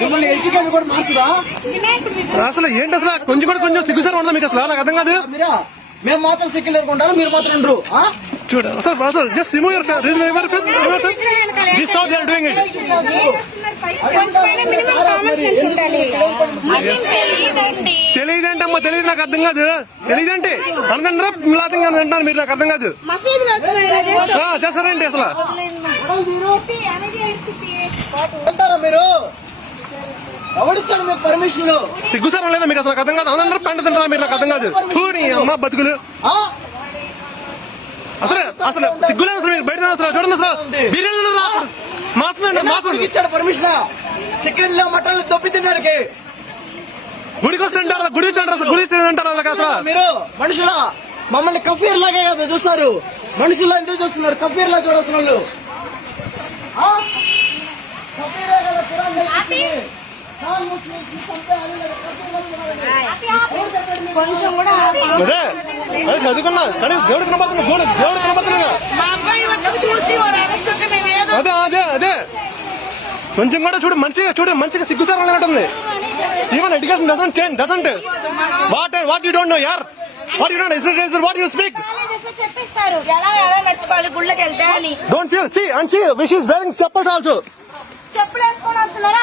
మిమ్మల్ని ఎడ్యుకేషన్ కూడా మార్చుదా అసలు ఏంటి అసలు కొంచెం కూడా కొంచెం సిగ్గుసారి ఉండదా మీకు అసలు నాకు అర్థం కాదు. మీరా మేము మాత్రం సిక్కులు ఎదుర్కొంటారు, మీరు మాత్రం ఉండరు. చూడు అసలు అసలు just remove your face, remove face, remove face. This how they are doing it. తెలియదేంటమ్మా, తెలియదు, నాకు అర్థం కాదు. తెలియదేంటి అనుకుంటారా మిలాతంగా అంటున్నారు మీరు, నాకు అర్థం కాదు. చేస్తారేంటి అసలు అంటారా మీరు? ఎవరిచ్చాడు మీకు పర్మిషన్? సిగ్గుసారం లేదా మీకు అసలు అర్థం కాదు. అందరూ పంట తింటారా మీరు, నాకు అర్థం కాదు. అమ్మ బతుకులు అసలు అసలు సిగ్గులేదు అసలు మీరు. బయట చూడండి అసలు బిర్యానీ మాత్రం ఇచ్చాడు పర్మిషన్ చికెన్ లో మటన్ దొబ్బి తినడానికి. గుడికి వస్తుంటారు, గుడి అంటారు, గుడి అంటారు వాళ్ళకి అసలు. మీరు మనుషులా? మమ్మల్ని కఫీర్ లాగే కదా చూస్తారు. మనుషుల్లో ఎందుకు చూస్తున్నారు? కఫీర్ లా చూడాల్సిన వాళ్ళు కొంచెం కూడా అదే చదువుకున్నా కానీ దేవుడు కనబడుతుంది, దేవుడు కనబడుతుంది. అదే అదే అదే కొంచెం కూడా చూడు మంచిగా సిగ్గుసారం లేనట్టుంది. Even education doesn't change, doesn't what you don't know యార్, what you don't know, what you speak. చెప్పిస్తారు ఎలా ఎలా నడుచుకోవాలి గుళ్ళకి వెళ్తే అని. Don't feel, see and see which is wearing chappals also. చెప్పులు వేసుకొని వస్తున్నారా?